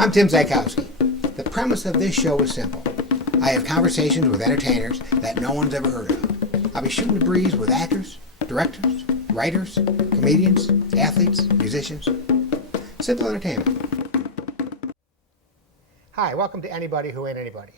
I'm Tim Zajkowski. The premise of this show is simple. I have conversations with entertainers that no one's ever heard of. I'll be shooting the breeze with actors, directors, writers, comedians, athletes, musicians. Simple entertainment. Hi, welcome to Anybody Who Ain't Anybody.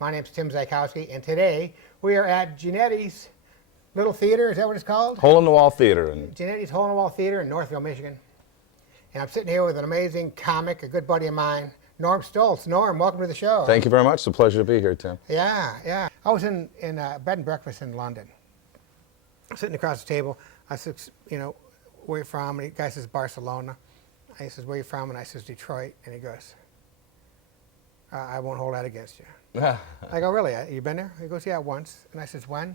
My name's Tim Zajkowski, and today we are at Genetti's Little Theater. Is that what it's called? Hole in the Wall Theater. Genetti's Hole in the Wall Theater in Northville, Michigan. And I'm sitting here with an amazing comic, a good buddy of mine, Norm Stulz. Norm, welcome to the show. Thank you very much. It's a pleasure to be here, Tim. Yeah. I was in a bed and breakfast in London, sitting across the table. I said, where you from? And the guy says, Barcelona. I says, where you from? And I says, Detroit. And he goes, I won't hold that against you. I go, really? You been there? He goes, yeah, once. And I says, when?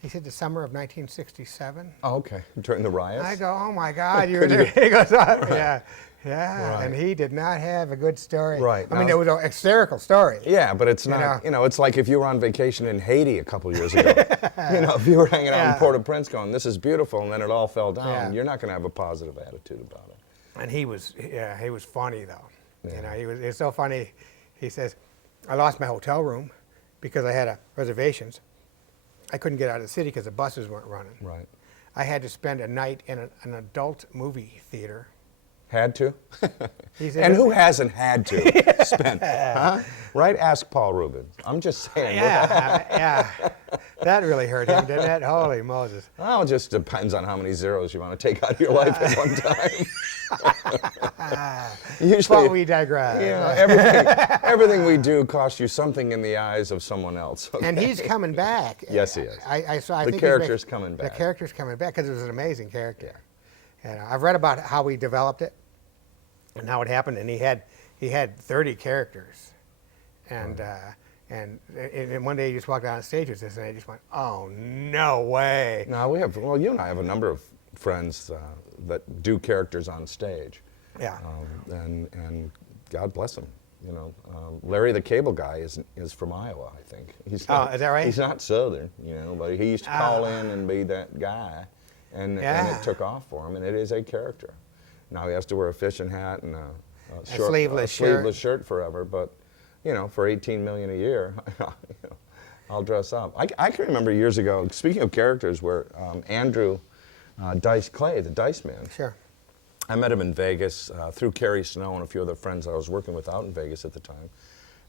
He said, the summer of 1967. Oh, okay. During the riots? I go, oh my God, you were there. He goes, oh, yeah. Right. And he did not have a good story. Right. I mean, it was an hysterical story. Yeah, but it's not, it's like if you were on vacation in Haiti a couple years ago. If you were hanging out in Port-au-Prince going, this is beautiful, and then it all fell down, you're not going to have a positive attitude about it. And he was funny, though. Yeah. He was so funny. He says, I lost my hotel room because I had reservations. I couldn't get out of the city because the buses weren't running. Right. I had to spend a night in an adult movie theater. Had to? He said, and who hasn't had to spend? Huh? Right? Ask Paul Rubin. I'm just saying. Yeah. That really hurt him, didn't it? Holy Moses. Well, it just depends on how many zeros you want to take out of your life at one time. Usually, but we digress. Everything we do costs you something in the eyes of someone else. Okay? And he's coming back. Yes, he is. I the think character's coming back. The character's coming back because it was an amazing character. And I've read about how he developed it and how it happened. And he had 30 characters, and one day he just walked out on stage with this, and I just went, oh no way. No, you and I have a number of friends that do characters on stage. Yeah. And God bless him. Larry the Cable Guy is from Iowa, I think. Is that right? He's not Southern, but he used to call in and be that guy, and it took off for him, and it is a character. Now he has to wear a fishing hat and a sleeveless shirt forever, but for $18 million a year, I'll dress up. I can remember years ago, speaking of characters, where Andrew Dice Clay, the Dice Man. Sure. I met him in Vegas through Carrie Snow and a few other friends I was working with out in Vegas at the time.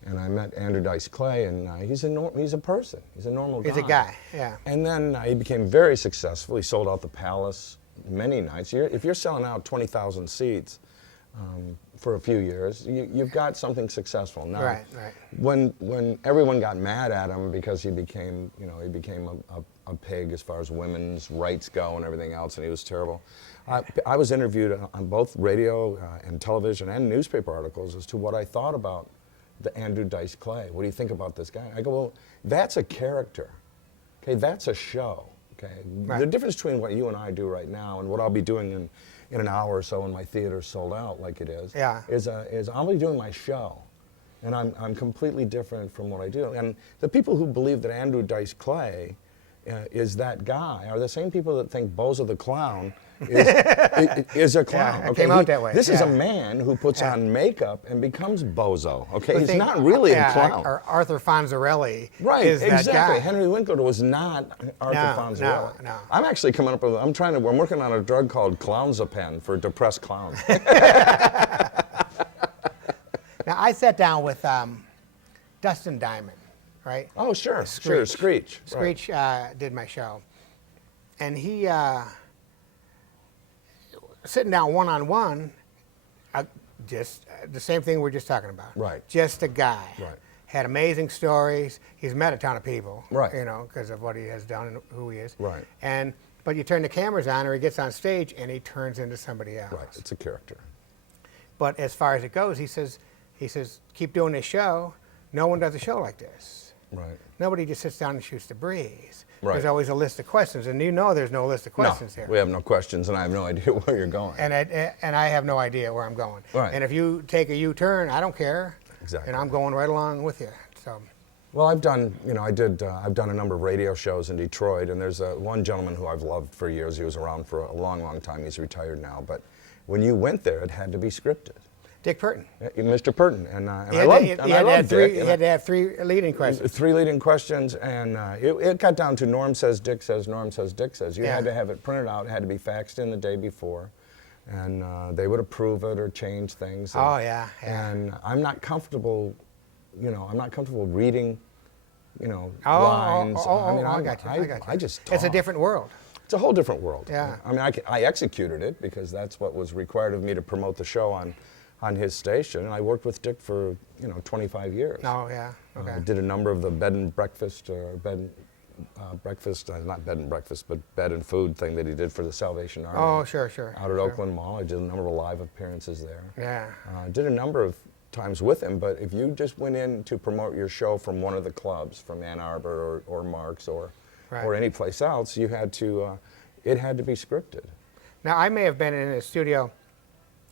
And I met Andrew Dice Clay, and he's a person. He's a normal guy. He's a guy, yeah. And then he became very successful. He sold out the Palace many nights. If you're selling out 20,000 seats for a few years, you've got something successful. Now, right. When everyone got mad at him because he became a pig as far as women's rights go and everything else, and he was terrible. I was interviewed on both radio and television and newspaper articles as to what I thought about the Andrew Dice Clay. What do you think about this guy? I go, well, that's a character. Okay, that's a show. Okay, right. The difference between what you and I do right now and what I'll be doing in an hour or so when my theater's sold out like it is, is I'll be doing my show. And I'm completely different from what I do. And the people who believe that Andrew Dice Clay is that guy are the same people that think Bozo the Clown is a clown. Okay, came out that way. This is a man who puts on makeup and becomes Bozo. Okay, he's not really a clown. Or Arthur Fonzarelli. Right, is exactly. That guy. Henry Winkler was not Arthur Fonzarelli. No. I'm actually coming up with. I'm working on a drug called Clownzepam for depressed clowns. Now I sat down with Dustin Diamond, right? Oh sure, Screech. Screech did my show, and he. Sitting down one-on-one, just the same thing we're just talking about. Right. Just a guy. Right. Had amazing stories. He's met a ton of people. Right. Because of what he has done and who he is. Right. But you turn the cameras on, or he gets on stage, and he turns into somebody else. Right. It's a character. But as far as it goes, he says, keep doing this show. No one does a show like this. Right. Nobody just sits down and shoots the breeze. Right. There's always a list of questions, and there's no list of questions here. We have no questions, and I have no idea where you're going. And I have no idea where I'm going. Right. And if you take a U-turn, I don't care. Exactly. And I'm going right along with you. So. Well, I've done a number of radio shows in Detroit, and there's one gentleman who I've loved for years. He was around for a long, long time. He's retired now, but when you went there, it had to be scripted. Dick Purton. Mr. Purton, and I loved Dick. He had to have 3 leading questions. 3 leading questions, and it got down to Norm says, Dick says, Norm says, Dick says. You had to have it printed out. It had to be faxed in the day before, and they would approve it or change things. And, and I'm not comfortable, I'm not comfortable reading, lines. I got you. I just talk. It's a different world. It's a whole different world. Yeah. I mean, I executed it because that's what was required of me to promote the show on his station, and I worked with Dick for 25 years. Oh yeah, okay. Did a number of the bed and breakfast, not bed and breakfast, but bed and food thing that he did for the Salvation Army. Oh sure. Out at Oakland Mall, I did a number of live appearances there. Yeah. Did a number of times with him, but if you just went in to promote your show from one of the clubs, from Ann Arbor or Mark's or any place else, you had to, it had to be scripted. Now I may have been in a studio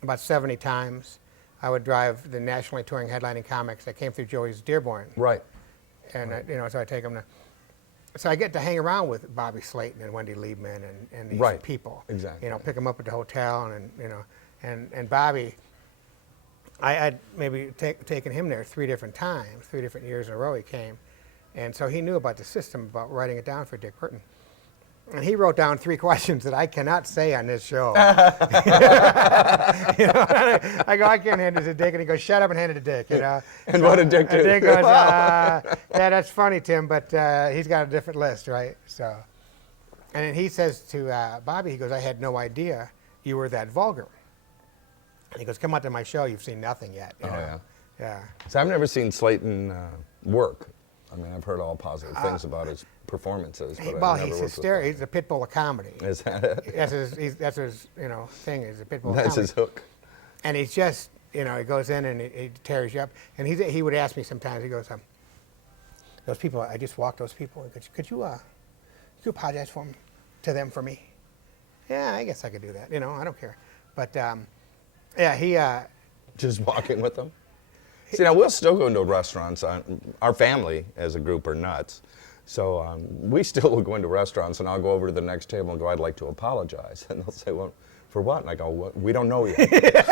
about 70 times. I would drive the nationally touring headlining comics that came through Joey's Dearborn. Right. And so I take them to. So I get to hang around with Bobby Slayton and Wendy Liebman and these people. Exactly. Pick them up at the hotel and Bobby. I'd maybe taken him there 3 different times, 3 different years in a row he came, and so he knew about the system, about writing it down for Dick Purton. And he wrote down 3 questions that I cannot say on this show. I go, I can't hand it to Dick, and he goes, shut up and hand it to Dick. And what did Dick do? And Dick goes, yeah, that's funny, Tim, but he's got a different list, right? So, and then he says to Bobby, he goes, I had no idea you were that vulgar. And he goes, come out to my show, you've seen nothing yet. Yeah. So I've never seen Slayton work. I mean, I've heard all positive things about his performances, but well, I've never he's worked hysterical. He's a pit bull of comedy. Is that it? That's his thing. He's a pit bull of That's comedy. his hook. And he's just, he goes in and he tears you up. And he would ask me sometimes, he goes, those people, I just walked those people. Could you apologize to them for me? Yeah, I guess I could do that. I don't care. But he just walking with them. See, now we'll still go into restaurants. Our family, as a group, are nuts. So we still will go into restaurants, and I'll go over to the next table and go, I'd like to apologize. And they'll say, well, for what? And I go, well, we don't know yet.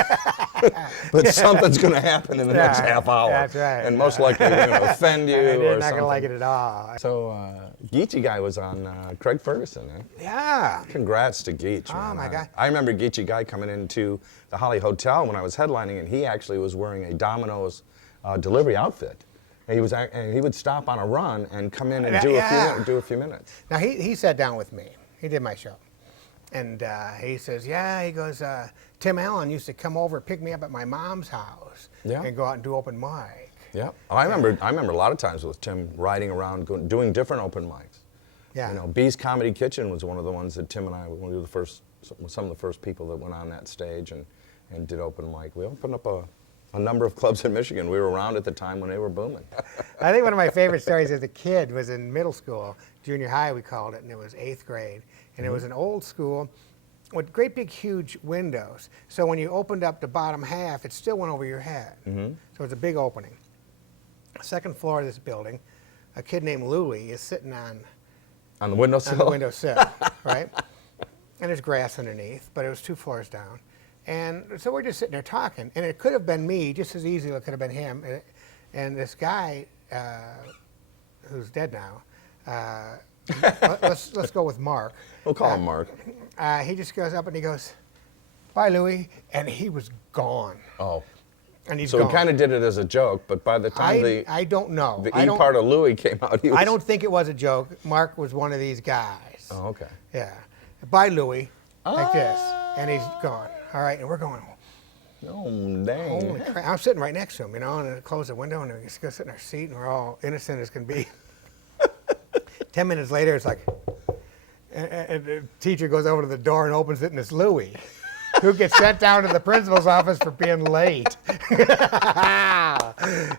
But something's going to happen in the next half hour. That's right. And most likely they're going to offend you or something. They're not going to like it at all. So Geechee guy was on Craig Ferguson, eh? Yeah. Congrats to Geech. Oh, my God. I remember Geechee guy coming into the Holly Hotel when I was headlining, and he actually was wearing a Domino's delivery outfit. And he would stop on a run and come in and do a few minutes. Now, he sat down with me. He did my show. And he says, he goes, Tim Allen used to come over and pick me up at my mom's house and go out and do open mic. Yeah. I remember a lot of times with Tim riding around, doing different open mics. Yeah. Bee's Comedy Kitchen was one of the ones that Tim and I were some of the first people that went on that stage and did open mic. We opened up a number of clubs in Michigan. We were around at the time when they were booming. I think one of my favorite stories as a kid was in middle school, junior high we called it, and it was 8th grade. And it was an old school with great big huge windows. So when you opened up the bottom half, it still went over your head. So it's a big opening. Second floor of this building, a kid named Louie is sitting on the windowsill? On the windowsill, right? And there's grass underneath, but it was 2 floors down. And so we're just sitting there talking, and it could have been me just as easily. It could have been him. And this guy, who's dead now, let's go with Mark. We'll call him Mark. He just goes up and he goes, "Bye, Louie," and he was gone. Oh. And he's so gone. He kind of did it as a joke, but by the time I don't know. The part of Louie came out, I don't think it was a joke. Mark was one of these guys. Oh, okay. Yeah. "Bye, Louie," like this, and he's gone. All right, and we're going, oh, dang. Holy crap. I'm sitting right next to him, and I close the window, and we just go sit in our seat, and we're all innocent as can be. 10 minutes later, it's like, and the teacher goes over to the door and opens it, and it's Louie, who gets sent down to the principal's office for being late. That's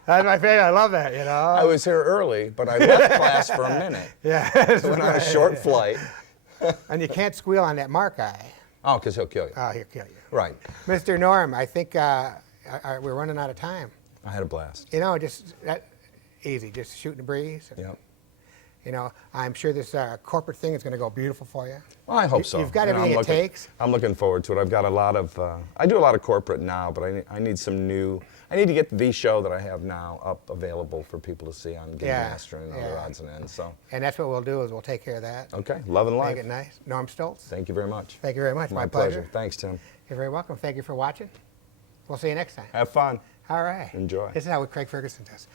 my favorite. I love that, I was here early, but I left class for a minute. Yeah. So went on a short flight. And you can't squeal on that Mark guy. Oh, because he'll kill you. Oh, he'll kill you. Right. Mr. Norm, I think we're running out of time. I had a blast. Just easy, just shooting the breeze. Yep. You know, I'm sure this corporate thing is going to go beautiful for you. Well, I hope so. You've got You know, everything it takes. I'm looking forward to it. I've got a lot of, I do a lot of corporate now, but I need some new, I need to get the show that I have now up available for people to see on Game Master and other odds and ends. So. And that's what we'll do is we'll take care of that. Okay, love and life. Make it nice. Norm Stulz. Thank you very much. Thank you very much. My pleasure. Thanks, Tim. You're very welcome. Thank you for watching. We'll see you next time. Have fun. All right. Enjoy. This is how Craig Ferguson does.